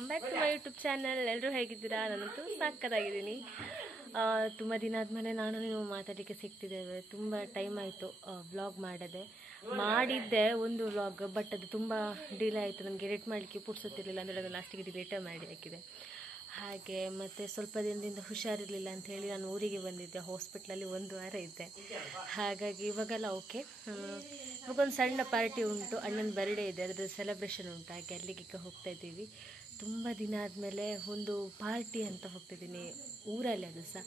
Welcome back to my YouTube channel. ಎಲ್ಲರೂ ಹೇಗಿದ್ದೀರಾ? ನಾನಂತೂ ಸಾಕತ್ತಾಗಿದ್ದೀನಿ. ತುಂಬ ದಿನ ಆದಮೇಲೆ ನಾನು ನೀವು ಮಾತಾಡಲಿಕ್ಕೆ ಸಿಗ್ತಿದ್ದೇವೆ. ತುಂಬ ಟೈಮ್ ಆಯಿತು ವ್ಲಾಗ್ ಮಾಡಿದ್ದೆ ಒಂದು ವ್ಲಾಗ್, ಬಟ್ ಅದು ತುಂಬ ಡಿಲೇ ಆಯಿತು. ನನಗೆ ಎಡಿಟ್ ಮಾಡಲಿಕ್ಕೆ ಪುರ್ಸೊತ್ತಿರಲಿಲ್ಲ ಅಂದರೆ ಅದು ಲಾಸ್ಟಿಗೆ ಡಿಲೀಟೇ ಮಾಡಿ ಹಾಕಿದೆ. ಹಾಗೆ ಮತ್ತು ಸ್ವಲ್ಪ ದಿನದಿಂದ ಹುಷಾರಿರಲಿಲ್ಲ ಅಂಥೇಳಿ ನಾನು ಊರಿಗೆ ಬಂದಿದ್ದೆ. ಹಾಸ್ಪಿಟ್ಲಲ್ಲಿ 1 ವಾರ ಇದ್ದೆ. ಹಾಗಾಗಿ ಇವಾಗೆಲ್ಲ ಓಕೆ. ಇವಾಗೊಂದು ಸಣ್ಣ ಪಾರ್ಟಿ ಉಂಟು, ಅಣ್ಣನ ಬರ್ಡೇ ಇದೆ, ಅದರ ಸೆಲೆಬ್ರೇಷನ್ ಉಂಟು. ಹಾಗೆ ಅಲ್ಲಿಗೆ ಹೋಗ್ತಾ ಇದ್ದೀವಿ. ತುಂಬ ದಿನ ಆದಮೇಲೆ ಒಂದು ಪಾರ್ಟಿ ಅಂತ ಹೋಗ್ತಿದ್ದೀನಿ ಊರಲ್ಲಿ. ಅದು ಸಹ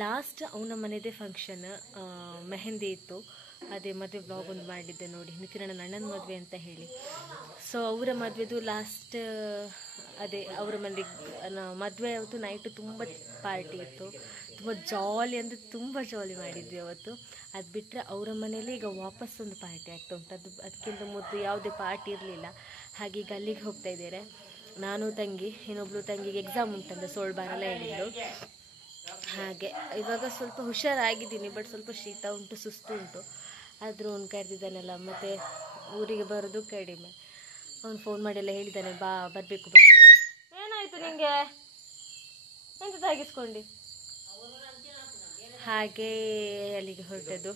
ಲಾಸ್ಟ್ ಅವನ ಮನೆಯದೇ ಫಂಕ್ಷನ್, ಮೆಹಂದಿ ಇತ್ತು. ಅದೇ ಮದುವೆ ಬ್ಲಾಗ್ ಒಂದು ಮಾಡಿದ್ದೆ ನೋಡಿ, ನಿತಿನಣ್ಣ ಅಣ್ಣನ ಮದುವೆ ಅಂತ ಹೇಳಿ. ಸೊ ಅವರ ಮದುವೆದು ಲಾಸ್ಟ್ ಅದೇ ಅವರ ಮನೆಗೆ ಮದುವೆ ಅವತ್ತು ನೈಟು ತುಂಬ ಪಾರ್ಟಿ ಇತ್ತು. ತುಂಬ ಜಾಲಿ ಅಂದರೆ ತುಂಬ ಜಾಲಿ ಮಾಡಿದ್ವಿ ಅವತ್ತು. ಅದು ಬಿಟ್ಟರೆ ಅವರ ಮನೆಯಲ್ಲೇ ಈಗ ವಾಪಸ್ ಒಂದು ಪಾರ್ಟಿ ಆಗ್ತಾ ಉಂಟು. ಅದಕ್ಕಿಂತ ಮೊದಲು ಯಾವುದೇ ಪಾರ್ಟಿ ಇರಲಿಲ್ಲ. ಹಾಗೆ ಈಗ ಅಲ್ಲಿಗೆ ಹೋಗ್ತಾ ಇದ್ದಾರೆ. ನಾನು ತಂಗಿ, ಇನ್ನೊಬ್ಳು ತಂಗಿಗೆ ಎಕ್ಸಾಮ್ ಉಂಟಂತ ಸೋಳ್ಬಾರೆಲ್ಲ ಹೇಳಿದ್ದು. ಹಾಗೆ ಇವಾಗ ಸ್ವಲ್ಪ ಹುಷಾರಾಗಿದ್ದೀನಿ, ಬಟ್ ಸ್ವಲ್ಪ ಶೀತ ಉಂಟು, ಸುಸ್ತು ಉಂಟು. ಆದರೂ ಅವ್ನು ಕರೆದಿದ್ದಾನಲ್ಲ, ಮತ್ತು ಊರಿಗೆ ಬರೋದು ಕಡಿಮೆ. ಅವ್ನು ಫೋನ್ ಮಾಡಿಯೆಲ್ಲ ಹೇಳಿದ್ದಾನೆ, ಬರಬೇಕು. ಏನಾಯಿತು ನಿಂಗೆ? ಎಂತ ತಾಗಿಸ್ಕೊಂಡು? ಹಾಗೆ ಅಲ್ಲಿಗೆ ಹೊರಟದ್ದು.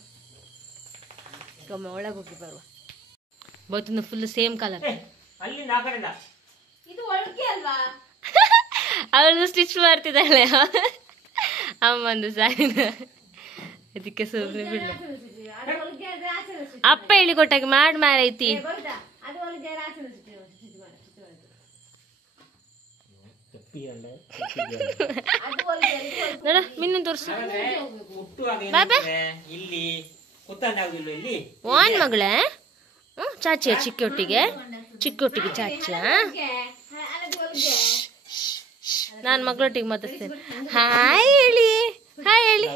ಒಮ್ಮೆ ಒಳಗೆ ಹೋಗಿ ಬರುವ. ಬೌತನ ಫುಲ್ ಸೇಮ್ ಕಲರ್. ಇದು ಒಳಗೆ ಅಲ್ವಾ? ಅವಳು ಸ್ಟಿಚ್ ಮಾಡ್ತಿದ್ದಾಳೆ ಅಮ್ಮಂದು ಸಾರಿನ. ಅದಕ್ಕೆ ಸುಮ್ಮನೆ ಬಿಡ್ಲ. ಅಪ್ಪ ಹೇಳಿ ಕೊಟ್ಟಾಗ ಮಾಡಿ ಮಾರೈತಿ. ನೋಡ ಮಿನ್ನು ತೋರ್ಸು. ವಾನ್ ಮಗಳ ಚಾಚಿಯ ಚಿಕ್ಕೊಟ್ಟಿಗೆ ಚಾಚಿಯ. ನಾನು ಮಗಳೊಟ್ಟಿಗೆ ಮಾತಾಡ್ತೇನೆ. ಹಾಯ್ ಹೇಳಿ, ಹಾಯ್ ಹೇಳಿ,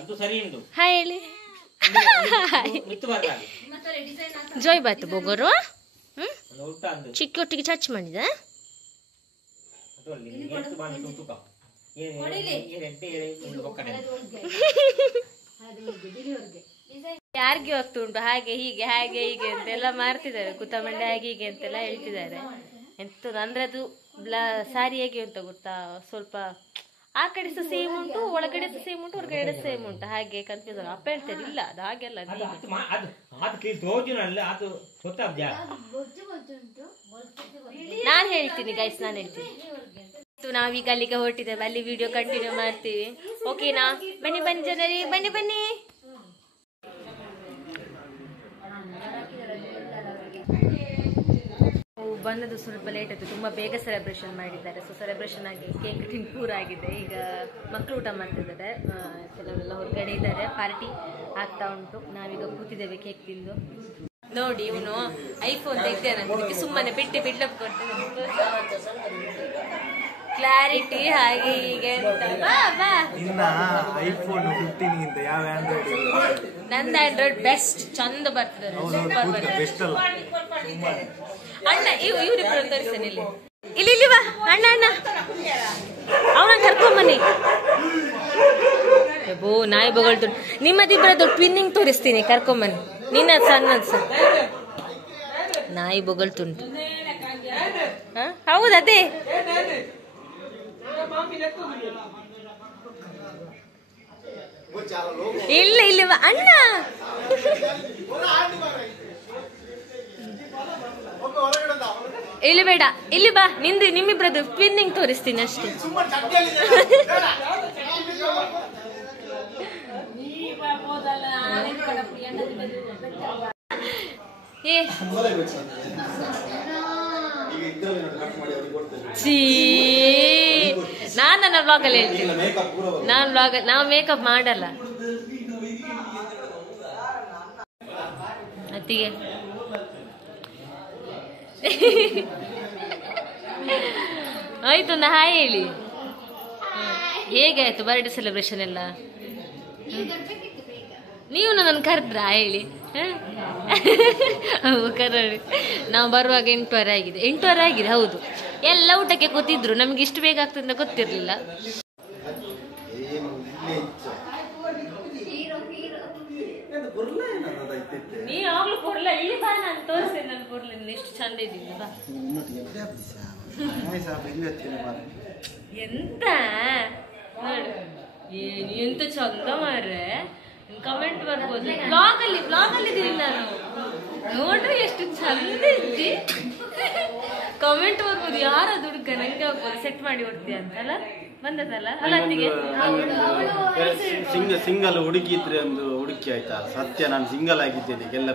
ಹಾಯ್ ಹೇಳಿ. ಜೋಯ್ ಬಾತು ಬೋಗೋರು. ಚಿಕ್ಕೊಟ್ಟಿಗೆ ಚಾಚ್ ಮಾಡಿದ. ಯಾರಿಗೆ ಹೋಗ್ತಾ ಉಂಟು ಹಾಗೆ ಹೀಗೆ ಹಾಗೆ ಹೀಗೆ ಅಂತೆಲ್ಲ ಮಾಡ್ತಿದ್ದಾರೆ. ಕುತ್ತಮಂಡೆ ಹಾಗೆ ಹೀಗೆ ಅಂತೆಲ್ಲ ಹೇಳ್ತಿದ್ದಾರೆ. ಎಂತ ಅಂದ್ರೆ ಅದು ಸಾರಿ ಹೇಗೆ ಅಂತ ಗೊತ್ತಾ, ಸ್ವಲ್ಪ ಆ ಕಡೆ ಸಹ ಸೇಮ್ ಉಂಟು, ಒಳಗಡೆ ಸಹ ಸೇಮ್ ಉಂಟು, ಹೊರಗಡೆ ಸೇಮ್ ಉಂಟು. ಹಾಗೆ ಕನ್ಫ್ಯೂಸ್ ಆಗ ಅಪ್ಪ ಹೇಳ್ತಾರೆ, ಇಲ್ಲ ಅದು ಹಾಗೆಲ್ಲ. ನಾನು ಹೇಳ್ತೀನಿ ಗೈಸ್, ನಾನು ಹೇಳ್ತೀನಿ. ನಾವೀಗ ಅಲ್ಲಿಗೆ ಹೊರಟಿದ್ದೇವೆ. ಅಲ್ಲಿ ವಿಡಿಯೋ ಕಂಟಿನ್ಯೂ ಮಾಡ್ತೀವಿ, ಓಕೆನಾ? ಬನ್ನಿ ಬನ್ನಿ ಜನರಿ, ಬನ್ನಿ ಬನ್ನಿ. ಬಂದದ್ದು ಸ್ವಲ್ಪ ಲೇಟ್ ಆಯಿತು, ತುಂಬ ಬೇಗ ಸೆಲೆಬ್ರೇಷನ್ ಮಾಡಿದ್ದಾರೆ. ಸೊ ಸೆಲೆಬ್ರೇಷನ್ ಆಗಿ ಕೇಕ್ ತಿಂದು ಪೂರ ಆಗಿದೆ. ಈಗ ಮಕ್ಕಳು ಊಟ ಮಾಡ್ತಿದ್ದಾರೆ, ಕೆಲವರೆಲ್ಲ ಹೊರಗಡೆ ಇದ್ದಾರೆ. ಪಾರ್ಟಿ ಆಗ್ತಾ ಉಂಟು. ನಾವೀಗ ಕೂತಿದ್ದೇವೆ ಕೇಕ್ ತಿಂದು. ನೋಡಿ ಇವನು ಐಫೋನ್ ತೆಗ್ದೇನೆ, ಅದಕ್ಕೆ ಸುಮ್ಮನೆ ಬಿಡ್ಲಪ್ ಕೊಡ್ತೇನೆ. ಕ್ಲಾರಿಟಿ ಹಾಗೆ ಹೀಗೆ ಅಂತ. ನಂದು ಆಂಡ್ರಾಯ್ಡ್ ಬೆಸ್ಟ್, ಚಂದ ಬರ್ತದೆ, ಸೂಪರ್ ಬರ್ತದೆ. ಅಣ್ಣ ಇವ್ರಿಬ್ರು ತೋರಿಸ್ತೇನೆ. ಇಲ್ಲಿ ಇಲ್ಲಿ ಬಾ ಅಣ್ಣ, ಅಣ್ಣ ಅವನ ಕರ್ಕೊಂಬನ್ನಿ. ಬೋ ನಾಯಿ ಬಗಳ್ತು. ನಿಮ್ಮದಿಬ್ಬರದ್ದು ಟ್ವಿನ್ನಿಂಗ್ ತೋರಿಸ್ತೀನಿ, ಕರ್ಕೊಂಬನ್ನಿ. ನಿನ್ನ ಸಣ್ಣದ್ ಸಹ ನಾಯಿ ಬೊಗಳ್ತುಂಟು. ಹೌದು ಅದೇ. ಇಲ್ಲ ಇಲ್ಲಿ ಅಣ್ಣ, ಇಲ್ಲಿ ಬೇಡ, ಇಲ್ಲಿ ಬಾ. ನಿಮ್ಮಿಬ್ರದ್ದು ಟ್ವಿನ್ನಿಂಗ್ ತೋರಿಸ್ತೀನಿ ಅಷ್ಟೇ. ನಾನು ನನ್ನ ಬ್ಲಾಗಲ್ಲಿ ಹೇಳ್ತೀನಿ, ನಾವು ಮೇಕಪ್ ಮಾಡಲ್ಲ. ಅತ್ತಿಗೆ ಆಯ್ತು, ಒಂದು ಹಾಯ್ ಹೇಳಿ. ಹೇಗೆ ಆಯ್ತು ಬರ್ಡೇ ಸೆಲೆಬ್ರೇಷನ್ ಎಲ್ಲ? ನೀವು ನನ್ನ ಕರೆದ್ರಾ ಹೇಳಿ? ಕರಡಿ ನಾವು ಬರುವಾಗ 8:15 ಆಗಿದೆ. 8:15 ಆಗಿದೆ, ಹೌದು. ಎಲ್ಲ ಊಟಕ್ಕೆ ಕೂತಿದ್ರು. ನಮ್ಗೆ ಇಷ್ಟು ಬೇಗ ಆಗ್ತದೆ ಅಂತ ಗೊತ್ತಿರ್ಲಿಲ್ಲ. ನೀ ಆಗ್ಲೂ ಕೊಡ್ಲ, ಇಲ್ಲಿ ಬಾ, ನಾನು ತೋರಿಸ್ತೇನೆ. ನಾನು ಕೊಡ್ಲಿ ಎಷ್ಟು ಚಂದ ಇದ್ದೀನಿ ಬಾ. ಎಂತ ನೋಡು ಎಂತ ಚಂದ ಮಾರ್ರೆ ಕಮೆಂಟ್ ಬರ್ಬೋದು ಬ್ಲಾಗ್ ಅಲ್ಲಿ ಇದೀನಿ ನಾನು ನೋಡ್ರಿ ಎಷ್ಟು ಚಂದ ಇದ್ದಿ ಕಮೆಂಟ್ ಬರ್ಬೋದು ಯಾರದು ಹುಡುಗ ನಂಗೆ ಆಗ್ಬೋದು ಸೆಟ್ ಮಾಡಿ ಕೊಡ್ತೀಯ ಅಂತಲ್ಲ ಬಂದದಲ್ಲ ಅಲ್ಲ ಅತ್ತಿಗೆ ಸಿಂಗಲ್ ಹುಡುಗಿ ಇದ್ರೆ ಒಂದು ಹುಡುಕಿ ಆಯ್ತಾ ಸತ್ಯ ನಾನು ಸಿಂಗಲ್ ಆಗಿದ್ದೇನೆ ಎಲ್ಲ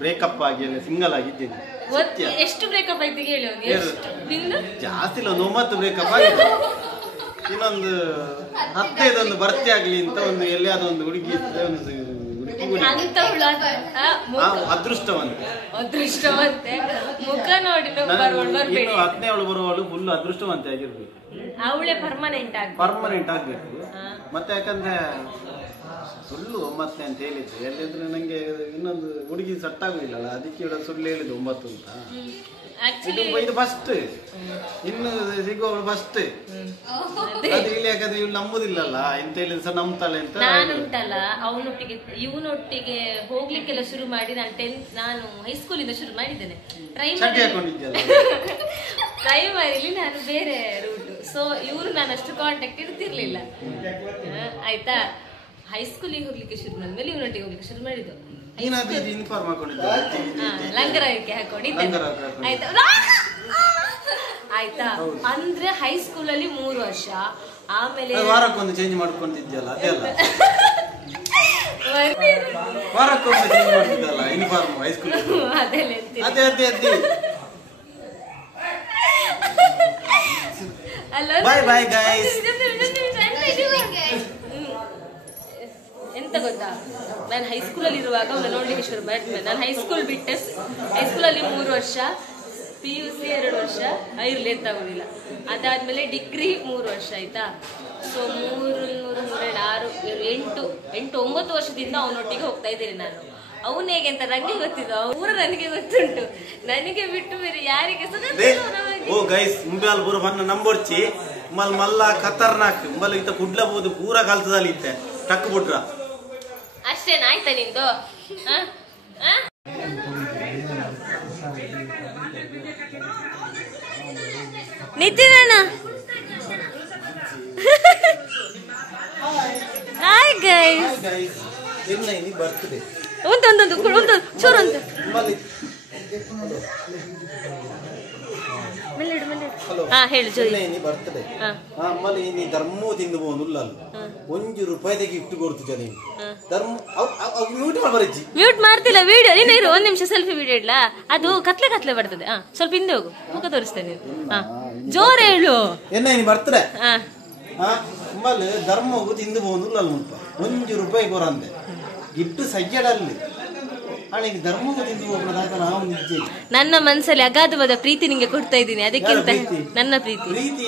ಬ್ರೇಕಪ್ ಆಗಿ ಎಲ್ಲ ಸಿಂಗಲ್ ಆಗಿದ್ದೇನೆ ಎಷ್ಟು ಬ್ರೇಕಪ್ ಆಯ್ತು ಹೇಳಿ ಜಾಸ್ತಿ ಇಲ್ಲ 9 ಬ್ರೇಕಪ್ ಆಗಿದೆ ಇನ್ನೊಂದು 15 ಭರ್ತಿ ಆಗ್ಲಿ ಅಂತ ಒಂದು ಎಲ್ಲಿಯಾದ ಒಂದು ಹುಡುಗಿ ಇದ್ರೆ ಒಂದು ಅದೃಷ್ಟವಂತೆ ಮುಖ ನೋಡಿ 17 ಬರುವವಳು ಫುಲ್ ಅದೃಷ್ಟವಂತೆ ಆಗಿರ್ಬೇಕು ಅವಳೇ ಪರ್ಮನೆಂಟ್ ಆಗ್ಬೇಕು ಮತ್ತೆ ಯಾಕಂದ್ರೆ ಸುಳ್ಳು 9 ಅಂತ ಹೇಳಿದ್ರು ಎಲ್ಲಿದ್ರೆ ನಂಗೆ ಇನ್ನೊಂದು ಹುಡುಗಿ ಸೆಟ್ ಆಗುದಿಲ್ಲ ಅದಕ್ಕೆ ಇವಳ ಸುಳ್ಳು ಹೇಳಿದ್ದು 9 ಅಂತ ಇದು ಫಸ್ಟ್ ಇನ್ನು ಸಿಗುವವಳು ಫಸ್ಟ್ ಅದು ಇಲ್ಲಿ ಯಾಕಂದ್ರೆ ಇವ್ಳು ನಂಬುದಿಲ್ಲಲ್ಲ ಎಂತ ಹೇಳಿದ್ರೆ ಸಹ ನಂಬ್ತಾಳೆ ಅಂತ ನಾನುಂಟಲ್ಲ ಅವನೊಟ್ಟಿಗೆ ಇವನೊಟ್ಟಿಗೆ ಹೋಗ್ಲಿಕ್ಕೆಲ್ಲ ಶುರು ಮಾಡಿ ನಾನು ಹೈಸ್ಕೂಲಿಂದ ಶುರು ಮಾಡಿದ್ದೇನೆ ಪ್ರೈಮರಿಲಿ ನಾನು ಬೇರೆ ರೂಟ್ ಸೊ ಇವ್ರು ನಾನು ಅಷ್ಟು ಕಾಂಟ್ಯಾಕ್ಟ್ ಇರ್ತಿರ್ಲಿಲ್ಲ ಆಯ್ತಾ ಹೈಸ್ಕೂಲಿಗೆ ಹೋಗ್ಲಿಕ್ಕೆ ಶುರು ಮಾಡಿದ್ಮೇಲೆ ಇವನೊಟ್ಟಿಗೆ ಹೋಗ್ಲಿಕ್ಕೆ ಶುರು ಮಾಡಿದ್ದು ಲಂಗರಕ್ಕೆ ಹಾಕೊಂಡಿದ್ದೆ ಆಯ್ತಾ ಅಂದ್ರೆ ಹೈಸ್ಕೂಲ್ ಅಲ್ಲಿ 3 ವರ್ಷ ಆಮೇಲೆ ವಾರಕ್ಕೊಂದು ಚೇಂಜ್ ಮಾಡ್ಕೊಂಡಿದ್ಯಲ್ಲ ಅದೆಲ್ಲ ವಾರಕ್ಕೊಂದು ಚೇಂಜ್ ಮಾಡ್ತಿದ್ದಲ್ಲ ಯೂನಿಫಾರ್ಮ್ ಹೈಸ್ಕೂಲ್ ಅದೇ ಅದೇ ಅದೇ ಬಾಯ್ ಬಾಯ್ ಗೈಸ್ ಎಂತ ಗೊತ್ತಾ ನಾನು ಹೈಸ್ಕೂಲಲ್ಲಿ ಇರುವಾಗ ಅವನ್ನ ನೋಡ್ಲಿಕ್ಕೆ ಶುರು ಮಾಡಿದ್ಮೇಲೆ ನಾನು ಹೈಸ್ಕೂಲ್ ಬಿಟ್ಟೆ ಹೈಸ್ಕೂಲಲ್ಲಿ 3 ವರ್ಷ PUC 2 ವರ್ಷ ಇರ್ಲಿ ಅಂತ ಆಗೋದಿಲ್ಲ ಅದಾದ್ಮೇಲೆ ಡಿಗ್ರಿ 3 ವರ್ಷ ಆಯ್ತಾ ಸೊ 8 ವರ್ಷದಿಂದ ಅವನೊಟ್ಟಿಗೆ ಹೋಗ್ತಾ ಇದ್ದೀನಿ ನಾನು ಅವನು ಹೇಗೆ ಅಂತ ನನಗೆ ಗೊತ್ತಿದ್ದು ಅವರು ನನಗೆ ಗೊತ್ತುಂಟು ನನಗೆ ಬಿಟ್ಟು ಬೇರೆ ಯಾರಿಗೆ ಓ ಗೈಸ್ ಮುಂಬಾಲ್ ಬುರ ಬನ್ನ ನಂಬರ್ಚಿ ಮಲ್ಲ ಖತರ್ನಾಕ್ ಮಲ್ಲ ಇತ್ತ ಕುಡ್ಲಬಹುದು ಪೂರ ಕಾಲ್ತದಲ್ಲಿ ಇತ್ತೆ ಟಕ್ ಬಿಟ್ರ ಅಷ್ಟೇನ ಆಯ್ತಾ ನಿಂದು ನಿತಿನಣ್ಣ ಹಾಯ್ ಗೈಸ್ ಬರ್ತ್ಡೇ ಒಂದು ಚೂರು ಅಂತ ಹೇಳು ಬರ್ತ್ಡೇ ಆಮೇಲೆ ನೀ ಧರ್ಮ ತಿಂದು ಬೋನುಲ್ಲ ₹1 ಗಿಫ್ಟ್ ಕೊಡ್ತಿದ್ದೆ ಧರ್ಮ ಮ್ಯೂಟ್ ಮಾಡ್ತಿಲ್ಲ ವಿಡಿಯೋ ನೀನು ಇರು 1 ನಿಮಿಷ ಸೆಲ್ಫಿ ವಿಡಿಯೋ ಇಡ್ಲಾ ಅದು ಕತ್ಲೆ ಬರ್ತದೆ ಸ್ವಲ್ಪ ಹಿಂದೆ ಹೋಗು ಮುಖ ತೋರಿಸ್ತೇನೆ ಜೋರ ಹೇಳು ಬರ್ತ್ಡೇ ಆಮೇಲೆ ಧರ್ಮ ತಿಂದು ಬೋನುಲ್ಲ ₹1 ಕೊರಂದೆ ಗಿಫ್ಟ್ ಸಯ್ಯಡಲ್ಲಿ ನನ್ನ ಮನಸ್ಸಲ್ಲಿ ಅಗಾಧವಾದ ಪ್ರೀತಿ ನಿಂಗೆ ಕೊಡ್ತಾ ಇದ್ದೀನಿ ಅದಕ್ಕಿಂತ ನನ್ನ ಪ್ರೀತಿ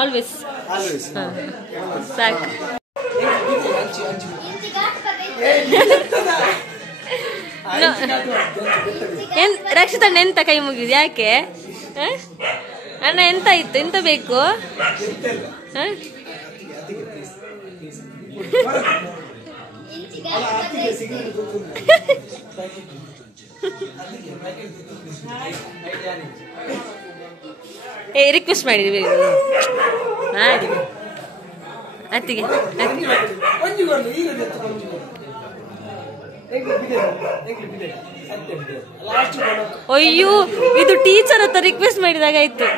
ಆಲ್ವೇಸ್ ಸಾಕು ರಕ್ಷಿತಣ್ಣ ಎಂತ ಕೈ ಮುಗಿದು ಯಾಕೆ ಅಣ್ಣ ಎಂತ ಇತ್ತು ಎಂತ ಬೇಕು ರಿಕ್ವೆಸ್ಟ್ ಮಾಡಿದ್ವಿ ಮಾಡಿ ಅತ್ತಿಗೆ ಅಯ್ಯೋ ಇದು ಟೀಚರ್ ಹತ್ರ ರಿಕ್ವೆಸ್ಟ್ ಮಾಡಿದಾಗ ಆಯ್ತು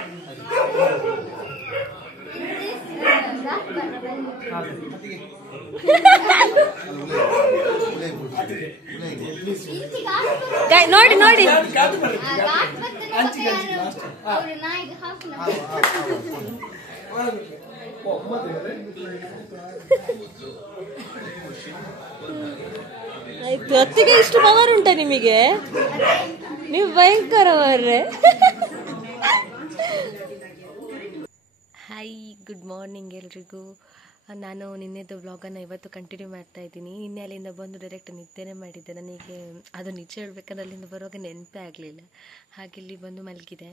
ನೋಡಿ ನೋಡಿ ಆಯ್ತು ಅತ್ತಿಗೆ ಇಷ್ಟು ಪವರ್ ಉಂಟಾ ನಿಮಗೆ ನೀವು ಭಯಂಕರವರ್ರೆ ಹಾಯ್ ಗುಡ್ ಮಾರ್ನಿಂಗ್ ಎಲ್ರಿಗೂ ನಾನು ನಿನ್ನೆದು ವ್ಲಾಗನ್ನು ಇವತ್ತು ಕಂಟಿನ್ಯೂ ಮಾಡ್ತಾ ಇದ್ದೀನಿ ನಿನ್ನೆ ಅಲ್ಲಿಂದ ಬಂದು ಡೈರೆಕ್ಟ್ ನಿದ್ದೆನೇ ಮಾಡಿದ್ದೆ ನನಗೆ ಅದು ನಿಜ ಹೇಳ್ಬೇಕಂದ್ರೆ ಅಲ್ಲಿಂದ ಬರುವಾಗ ನೆನಪೇ ಆಗಲಿಲ್ಲ ಹಾಗೆ ಇಲ್ಲಿ ಬಂದು ಮಲಗಿದೆ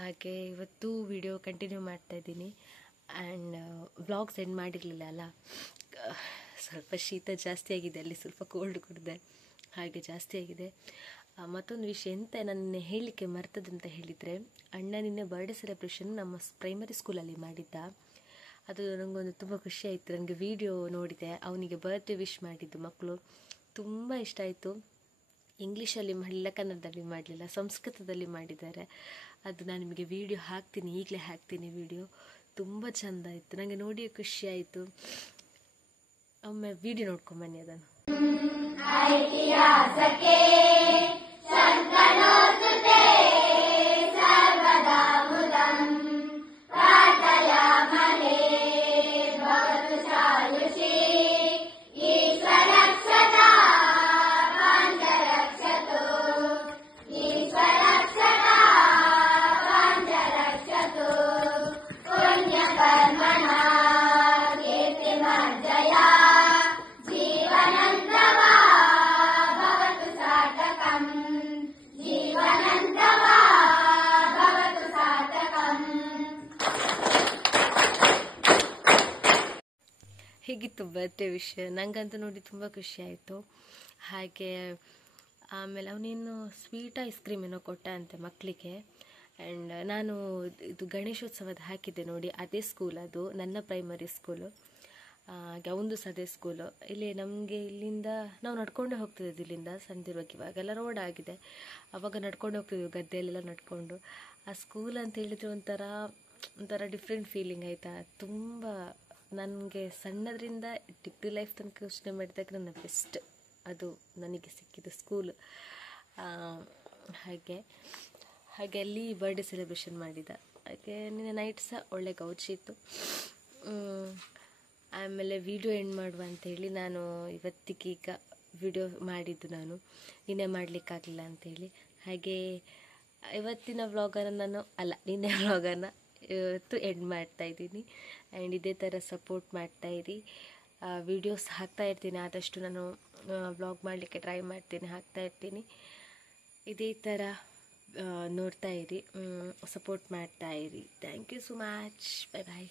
ಹಾಗೆ ಇವತ್ತು ವಿಡಿಯೋ ಕಂಟಿನ್ಯೂ ಮಾಡ್ತಾಯಿದ್ದೀನಿ ಆ್ಯಂಡ್ ವ್ಲಾಗ್ ಸೆಂಡ್ ಮಾಡಿರಲಿಲ್ಲ ಅಲ್ಲ ಸ್ವಲ್ಪ ಶೀತ ಜಾಸ್ತಿ ಆಗಿದೆ ಅಲ್ಲಿ ಸ್ವಲ್ಪ ಕೋಲ್ಡ್ ಕುಡಿದೆ ಹಾಗೆ ಜಾಸ್ತಿ ಆಗಿದೆ ಮತ್ತೊಂದು ವಿಷಯ ಎಂತ ನಾನು ನಿನ್ನೆ ಹೇಳಲಿಕ್ಕೆ ಮರ್ತದಂತ ಹೇಳಿದರೆ, ಅಣ್ಣ ನಿನ್ನೆ ಬರ್ಡೇ ಸೆಲೆಬ್ರೇಷನ್ ನಮ್ಮ ಪ್ರೈಮರಿ ಸ್ಕೂಲಲ್ಲಿ ಮಾಡಿದ್ದ. ಅದು ನನಗೊಂದು ತುಂಬ ಖುಷಿ ಆಯಿತು. ನನಗೆ ವಿಡಿಯೋ ನೋಡಿದೆ, ಅವನಿಗೆ ಬರ್ತ್ಡೇ ವಿಶ್ ಮಾಡಿದ್ದು ಮಕ್ಕಳು, ತುಂಬ ಇಷ್ಟ ಆಯಿತು. ಇಂಗ್ಲೀಷಲ್ಲಿ ಮಾಡಲಿಲ್ಲ, ಕನ್ನಡದಲ್ಲಿ ಮಾಡಲಿಲ್ಲ, ಸಂಸ್ಕೃತದಲ್ಲಿ ಮಾಡಿದ್ದಾರೆ. ಅದು ನಾನು ನಿಮಗೆ ವಿಡಿಯೋ ಹಾಕ್ತೀನಿ, ಈಗಲೇ ಹಾಕ್ತೀನಿ ವಿಡಿಯೋ. ತುಂಬ ಚೆಂದ ಆಯಿತು, ನನಗೆ ನೋಡಿ ಖುಷಿ ಆಯಿತು. ಒಮ್ಮೆ ವಿಡಿಯೋ ನೋಡ್ಕೊಂಬನ್ನಿ ಅದನ್ನು. ಹೇಗಿತ್ತು ಬರ್ತ್ಡೇ ವಿಷಯ? ನನಗಂತೂ ನೋಡಿ ತುಂಬ ಖುಷಿ ಆಯಿತು. ಹಾಗೆ ಆಮೇಲೆ ಅವನೇನು ಸ್ವೀಟ್ ಐಸ್ ಕ್ರೀಮ್ ಏನೋ ಕೊಟ್ಟ ಅಂತೆ ಮಕ್ಕಳಿಗೆ. ಆ್ಯಂಡ್ ನಾನು ಇದು ಗಣೇಶೋತ್ಸವದ ಹಾಕಿದ್ದೆ ನೋಡಿ, ಅದೇ ಸ್ಕೂಲ್, ಅದು ನನ್ನ ಪ್ರೈಮರಿ ಸ್ಕೂಲು. ಹಾಗೆ ಒಂದು ಸಹ ಅದೇ ಸ್ಕೂಲು. ಇಲ್ಲಿ ನಮಗೆ ಇಲ್ಲಿಂದ ನಾವು ನಡ್ಕೊಂಡೇ ಹೋಗ್ತಿದ್ದೆವು, ಇಲ್ಲಿಂದ ಸಂದಿರುವಾಗ. ಇವಾಗೆಲ್ಲ ರೋಡ್ ಆಗಿದೆ, ಆವಾಗ ನಡ್ಕೊಂಡು ಹೋಗ್ತಿದ್ದೆವು, ಗದ್ದೆಯಲ್ಲೆಲ್ಲ ನಡ್ಕೊಂಡು. ಆ ಸ್ಕೂಲ್ ಅಂತ ಹೇಳಿದರೆ ಒಂಥರ ಡಿಫ್ರೆಂಟ್ ಫೀಲಿಂಗ್ ಆಯಿತಾ. ತುಂಬ ನನಗೆ ಸಣ್ಣದರಿಂದ ಡಿಗ್ರಿ ಲೈಫ್ ತನಕ ಯೋಚನೆ ಮಾಡಿದಾಗ ನನ್ನ ಬೆಸ್ಟ್ ಅದು ನನಗೆ ಸಿಕ್ಕಿದ್ದು ಸ್ಕೂಲ್. ಹಾಗೆ ಅಲ್ಲಿ ಬರ್ಡೇ ಸೆಲೆಬ್ರೇಷನ್ ಮಾಡಿದ. ಹಾಗೆ ನಿನ್ನೆ ನೈಟ್ ಸಹ ಒಳ್ಳೆ ಗೌಜಿ ಇತ್ತು. ಆಮೇಲೆ ವಿಡಿಯೋ ಎಂಡ್ ಮಾಡುವ ಅಂಥೇಳಿ ನಾನು ಇವತ್ತಿಗೀಗ ವಿಡಿಯೋ ಮಾಡಿದ್ದು, ನಾನು ನಿನ್ನೆ ಮಾಡಲಿಕ್ಕಾಗಲಿಲ್ಲ ಅಂಥೇಳಿ. ಹಾಗೆ ಇವತ್ತಿನ ವ್ಲಾಗನ್ನು ನಿನ್ನೆ ವ್ಲಾಗನ್ನು ಇವತ್ತು ಎಂಡ್ ಮಾಡ್ತಾಯಿದ್ದೀನಿ. ಆ್ಯಂಡ್ ಇದೇ ಥರ ಸಪೋರ್ಟ್ ಮಾಡ್ತಾಯಿರಿ. ವಿಡಿಯೋಸ್ ಹಾಕ್ತಾಯಿರ್ತೀನಿ, ಆದಷ್ಟು ನಾನು ವ್ಲಾಗ್ ಮಾಡಲಿಕ್ಕೆ ಟ್ರೈ ಮಾಡ್ತೀನಿ, ಹಾಕ್ತಾಯಿರ್ತೀನಿ. ಇದೇ ಥರ ನೋಡ್ತಾಯಿರಿ, ಸಪೋರ್ಟ್ ಮಾಡ್ತಾಯಿರಿ. Thank you so much. Bye bye.